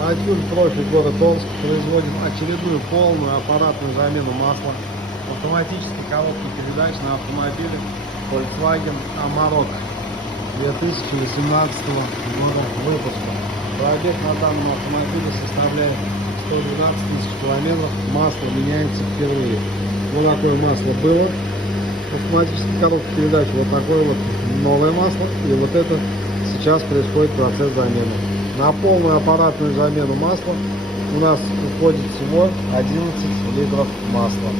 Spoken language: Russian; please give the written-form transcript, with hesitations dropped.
Матюль профи, город Омск. Производим очередную полную аппаратную замену масла автоматической коробки передач на автомобиле Volkswagen Amarok 2018 года выпуска. Пробег на данном автомобиле составляет 112 тысяч километров. Масло меняется впервые. Вот такое масло было в автоматической коробке передач, вот такое вот новое масло, и вот это сейчас происходит процесс замены. На полную аппаратную замену масла у нас уходит всего 11 литров масла.